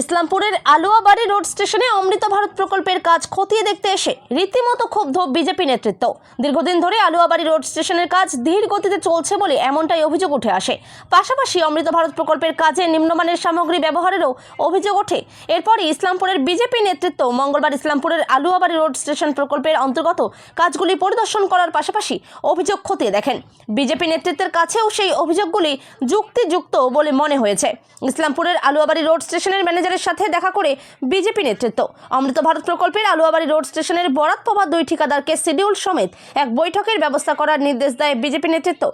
ইসলামপুরের Aluabari road স্টেশনে অমৃত ভারত প্রকল্পের কাজ খতিয়ে দেখতে এসে রীতিমতো ক্ষুব্ধ বিজেপি নেতৃত্ব। দীর্ঘদিন ধরে আলুয়াবাড়ি রোড স্টেশনের কাজ ধীর গতিতে চলছে বলে এমনটাই অভিযোগ উঠে আসে। পাশাপাশি অমৃত ভারত প্রকল্পের কাজে নিম্নমানের সামগ্রী ব্যবহারেরও অভিযোগ ওঠে। এরপরই ইসলামপুরের বিজেপি নেতৃত্ব মঙ্গলবার ইসলামপুরের আলুয়াবাড়ি রোড স্টেশন প্রকল্পের অন্তর্গত কাজগুলি পরিদর্শন করার পাশাপাশি অভিযোগ খতিয়ে দেখেন। বিজেপি নেতৃত্বের কাছেও সেই অভিযোগগুলি যুক্তিযুক্ত বলে মনে হয়েছে। ইসলামপুরের আলুয়াবাড়ি রোড স্টেশনের ম্যানেজারের সাথে দেখা করে বিজেপি নেতৃত্ব অমৃত ভারত প্রকল্পের আলুয়াবাড়ি রোড স্টেশনের বরাত পাওয়া 2 ঠিকাদারকে শিডিউল সমেত এক বৈঠকের ব্যবস্থা করার নির্দেশ দেয় বিজেপি নেতৃত্ব।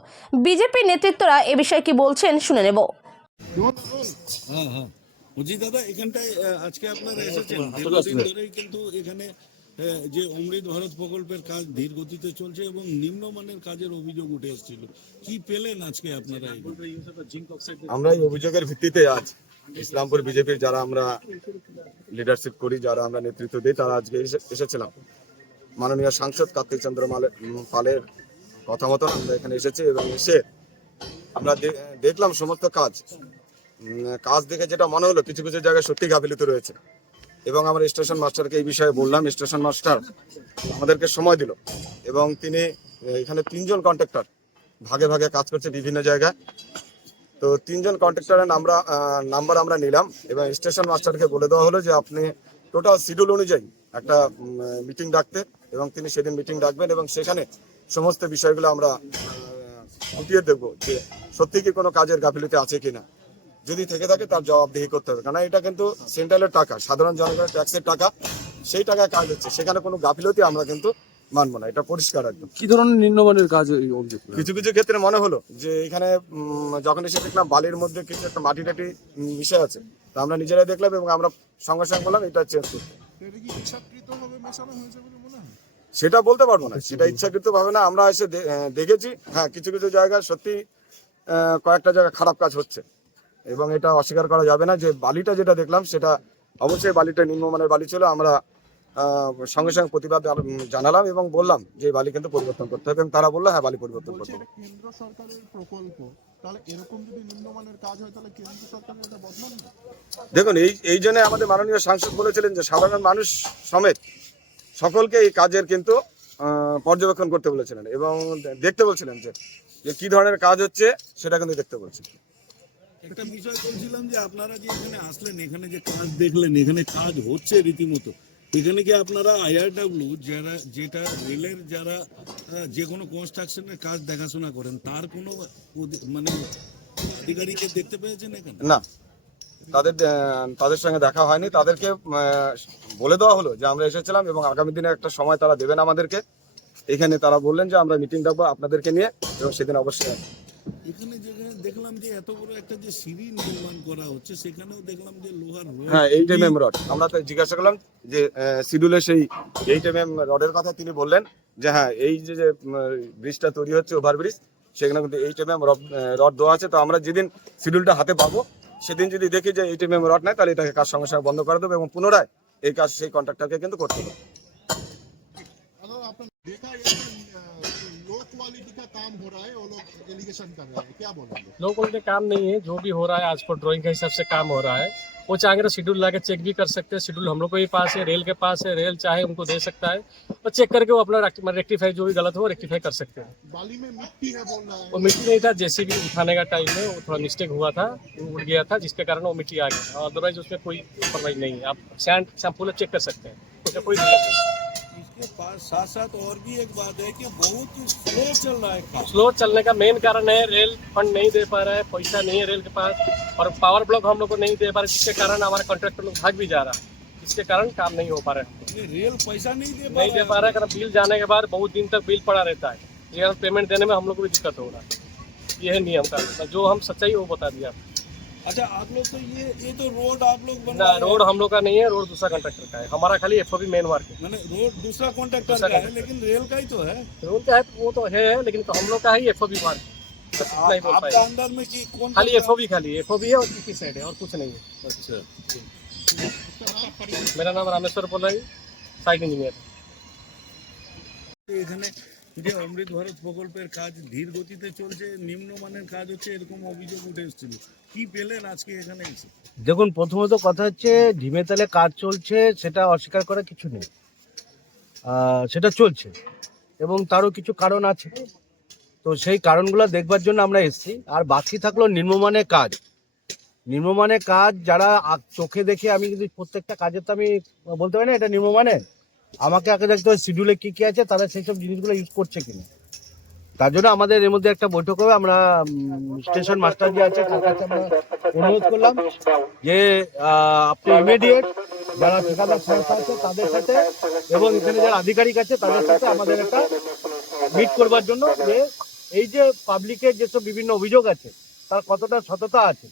বিজেপি নেতৃত্বরা এ বিষয়ে কি বলছেন শুনে নেব। বুঝি দাদা, এখানটায় আজকে আপনারা এসেছেন, দীর্ঘদিন ধরেই কিন্তু এখানে যে অমৃত ভারত প্রকল্পের কাজ ধীর গতিতে চলছে এবং নিম্নমানের কাজের অভিযোগ উঠে এসেছিল। কি পেলেন আজকে আপনারা? আমরা এই অভিযোগের ভিত্তিতে আজ ইসলামপুর বিজেপির যারা আমরা লিডারশিপ করি, যারা আমরা নেতৃত্ব দিই, তারা আজকে এসেছিলাম। মাননীয় সাংসদ কার্তিক চন্দ্র পালের কথা মতো আমরা এখানে এসেছি এবং এসে আমরা দেখলাম সমস্ত কাজ দেখে যেটা মনে হলো কিছু কিছু জায়গায় সত্যি গাফিলতি রয়েছে এবং আমরা স্টেশন মাস্টারকে এই বিষয়ে বললাম। স্টেশন মাস্টার আমাদেরকে সময় দিল এবং তিনি এখানে 3 জন কন্ট্রাক্টর ভাগে ভাগে কাজ করছে বিভিন্ন জায়গায়। তো 3 জন কন্ট্রাক্টরের নাম্বার আমরা নিলাম এবং স্টেশন মাস্টারকে বলে দেওয়া হলো যে আপনি টোটাল শিডিউল অনুযায়ী একটা মিটিং ডাকতে এবং তিনি সেদিন মিটিং ডাকবেন এবং সেখানে সমস্ত বিষয়গুলো আমরা খতিয়ে দেখব যে সত্যি কি কোনো কাজের গাফিলতি আছে কিনা। যদি থেকে থাকে তার জবাবদিহি করতে হবে, কারণ এটা কিন্তু সেন্ট্রালের টাকা, সাধারণ জনগণের ট্যাক্সের টাকা, সেই টাকায় কাজ হচ্ছে, সেখানে কোনো গাফিলতি আমরা কিন্তু মানবো না। এটা পরিষ্কার একদম। কি ধরনের নিম্নমানের কাজ? কিছু কিছু ক্ষেত্রে মনে হলো যে এখানে যখন এসে দেখলাম বালির মধ্যে কিছু একটা মাটি টাটি মিশে আছে, তা আমরা নিজেরাই দেখলাম এবং আমরা সঙ্গে সঙ্গে বললাম এটা চেঞ্জ করতে। সেটা বলতে পারবো না, সেটা ইচ্ছাকৃত ভাবে না। আমরা এসে দেখেছি, হ্যাঁ কিছু কিছু জায়গায় সত্যি কয়েকটা জায়গায় খারাপ কাজ হচ্ছে এবং এটা অস্বীকার করা যাবে না যে বালিটা যেটা দেখলাম সেটা অবশ্যই বালিটা নিম্নমানের বালি ছিল। আমরা সঙ্গে সঙ্গে প্রতিবাদ জানালাম এবং বললাম যে বালি কিন্তু পরিবর্তন করতে হবে এবং তারা বললো হ্যাঁ বালি পরিবর্তন করতে হবে। কেন্দ্র সরকারের প্রকল্প, তাহলে এরকম যদি নিম্নমানের কাজ হয় তাহলে কেন্দ্র সরকারের এটা বদনাম না? দেখুন, এই জন্য আমাদের মাননীয় সাংসদ বলেছিলেন যে সাধারণ মানুষ সমেত সকলকে এই কাজের কিন্তু পর্যবেক্ষণ করতে বলেছিলেন এবং দেখতে বলছিলেন যে কি ধরনের কাজ হচ্ছে সেটা কিন্তু দেখতে বলছেন। একটা বিষয় বলছিলাম যে আপনারা যে এখানে আসলেন, এখানে যে কাজ দেখলেন, এখানে কাজ হচ্ছে রীতিমতো, এখানে কি আপনারা IRW যেটা রেলের যারা যে কোনো কনস্ট্রাকশনের কাজ দেখাশোনা করেন তার কোনো মানে আধিকারিককে দেখতে পেয়েছেন এখানে? না, তাদের সঙ্গে দেখা হয়নি। তাদেরকে বলে দেওয়া হলো যে আমরা এসেছিলাম এবং আগামী দিনে একটা সময় তারা দেবেন আমাদেরকে। এখানে তারা বললেন যে আমরা মিটিং ডাকবো আপনাদেরকে নিয়ে এবং সেদিন অবশ্যই। এখানে যেখানে দেখলাম যে এত বড় একটা যে সিঁড়ি নির্মাণ করা হচ্ছে, সেখানেও দেখলাম যে লোহার রড, হ্যাঁ 8 mm রড। আমরা তো জিজ্ঞাসা করলাম যে শিডিউলে সেই 8 mm রডের কথা, তিনি বললেন যে হ্যাঁ এই যে ব্রিজটা তৈরি হচ্ছে, ওভারব্রিজ, সেখানে কিন্তু 8 mm রড দেওয়া আছে। তো আমরা যেদিন শিডিউলটা হাতে পাবো সেদিন যদি দেখি যে 8 mm রড নাই, তাহলে এটাকে কাজ সঙ্গে সঙ্গে বন্ধ করে দেবো এবং পুনরায় এই কাজ সেই কন্ট্রাক্টরকে কিন্তু করতে হবে। लो क्वालिटी काम नहीं है, जो भी हो रहा है आज पर ड्राइंग के हिसाब से काम हो रहा है। वो चाहेंगे तो शेड्यूल लाके चेक भी कर सकते हैं। शेड्यूल हम लोग के पास है, रेल के पास है, रेल चाहे उनको दे सकता है और चेक करके वो अपना रेक्टिफाई जो भी गलत हो रेक्टिफाई कर सकते हैं। बाली में मिट्टी है बोल रहा है। वो मिट्टी नहीं था, जेसीबी उठाने का टाइम में वो थोड़ा मिस्टेक हुआ था, वो उड़ गया था, जिसके कारण वो मिट्टी आ गई। अदरवाइज उसमें कोई लापरवाही नहीं है। आप सैंड सैंपल चेक कर सकते हैं, उसमें कोई दिक्कत नहीं। इसके पास साथ साथ और भी एक बात है कि बहुत स्लो चल रहा है काम। स्लो चलने का मेन कारण है रेल फंड नहीं दे पा रहा है, पैसा नहीं है रेल के पास, और पावर ब्लॉक हम लोग को नहीं दे पा रहे, जिसके कारण हमारा कॉन्ट्रैक्टर लोग भाग भी जा रहा है, जिसके कारण काम नहीं हो पा रहा है। ये रेल पैसा नहीं दे पा रहा है, कारण बिल जाने के बाद बहुत दिन तक बिल पड़ा रहता है, जिसके कारण पेमेंट देने में हम लोग को भी दिक्कत हो रहा है। ये है नियम का, जो हम सच्चाई वो बता दिया। अच्छा, आप लोग तो ये तो रोड आप लोग बना ना, रोड हम लोग का नहीं है, रोड दूसरा कॉन्ट्रैक्टर का है। हमारा खाली FOB मेन वर्क है, मैंने रोड दूसरा कॉन्ट्रैक्टर का है, लेकिन रेल का ही तो है। रोड का है वो तो है, लेकिन तो हम लोग का ही FOB वर्क। आपका अंदर में कि कौन खाली FOB है और PP साइड है और कुछ नहीं है। अच्छा, मेरा नाम रामेश्वर पोलाई, साइड इंजीनियर। এখানে যে অমৃত ভারত প্রকল্পের কাজ ধীর গতিতে চলছে, নিম্নমানের কাজ হচ্ছে, এরকম অভিযোগ উঠে এসেছিল। কি পেলেন আজকে এখানে এসে? দেখুন, প্রথমত কথা হচ্ছে ঢিমেতালে কাজ চলছে, সেটা অস্বীকার করার কিছু নেই। সেটা চলছে এবং তারও কিছু কারণ আছে, তো সেই কারণগুলো দেখবার জন্য আমরা এসেছি। আর বাকি থাকলো নিম্নমানের কাজ। নিম্নমানের কাজ যারা চোখে দেখে, আমি কিন্তু প্রত্যেকটা কাজের তো আমি বলতে পারি না এটা নিম্নমানের। আমাকে আগে দেখতে হবে শিডিউলে কী কী আছে, তারা সেই সব জিনিসগুলো ইউজ করছে কিনা। তার জন্য আমাদের এর মধ্যে একটা বৈঠক হবে। আমরা স্টেশন মাস্টার যে আছে তার কাছে আমরা অনুরোধ করলাম যে আপনি ইমিডিয়েট যারা ঠিকাদার সংস্থা আছে তাদের সাথে এবং এখানে যারা আধিকারিক আছে তাদের সাথে আমাদের একটা মিট করবার জন্য, যে এই যে পাবলিকের যেসব বিভিন্ন অভিযোগ আছে তার কতটা সততা আছে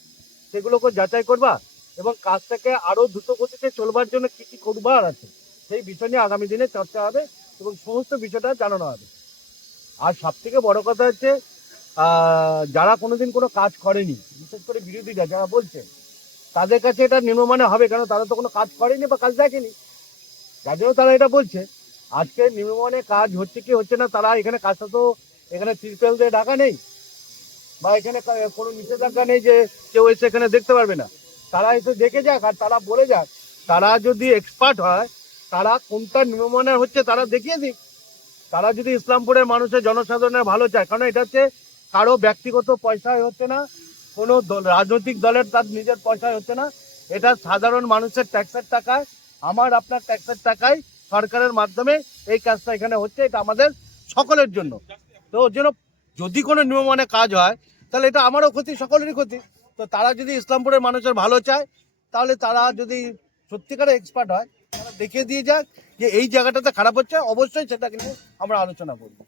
সেগুলোকে যাচাই করবা এবং কাজটাকে আরো দ্রুত গতিতে চলবার জন্য কি কি করবার আছে সেই বিষয় নিয়ে আগামী দিনে চর্চা হবে এবং সমস্ত বিষয়টা জানানো হবে। আর সব থেকে বড় কথা হচ্ছে যারা কোনোদিন কোনো কাজ করেনি, বিশেষ করে বিরোধীরা যারা বলছে, তাদের কাছে এটা নিম্নমানের হবে, কেন তারা তো কোনো কাজ করেনি বা কাজ দেখেনি, যার জন্য তারা এটা বলছে। আজকে নিম্নমানের কাজ হচ্ছে কি হচ্ছে না, তারা এখানে কাজটা তো এখানে ত্রিপল দিয়ে ঢাকা নেই বা এখানে কোনো নিষেধাজ্ঞা নেই যে কেউ এসে এখানে দেখতে পারবে না। তারা এসে দেখে যাক আর তারা বলে যাক, তারা যদি এক্সপার্ট হয় তারা কোনটা নিম্নমানের হচ্ছে তারা দেখিয়ে দিক। তারা যদি ইসলামপুরের মানুষের জনসাধারণের ভালো চায়, কারণ এটা হচ্ছে কারো ব্যক্তিগত পয়সায় হচ্ছে না, কোনো রাজনৈতিক দলের তার নিজের পয়সায় হচ্ছে না, এটা সাধারণ মানুষের ট্যাক্সের টাকায়, আমার আপনার ট্যাক্সের টাকায় সরকারের মাধ্যমে এই কাজটা এখানে হচ্ছে। এটা আমাদের সকলের জন্য। তো ওর জন্য যদি কোনো নিয়মমানে কাজ হয় তাহলে এটা আমারও ক্ষতি, সকলেরই ক্ষতি। তো তারা যদি ইসলামপুরের মানুষের ভালো চায় তাহলে তারা যদি সত্যিকারের এক্সপার্ট হয় তারা দেখিয়ে দিয়ে যাক যে এই জায়গাটাতে খারাপ হচ্ছে, অবশ্যই সেটা কিন্তু আমরা আলোচনা করব।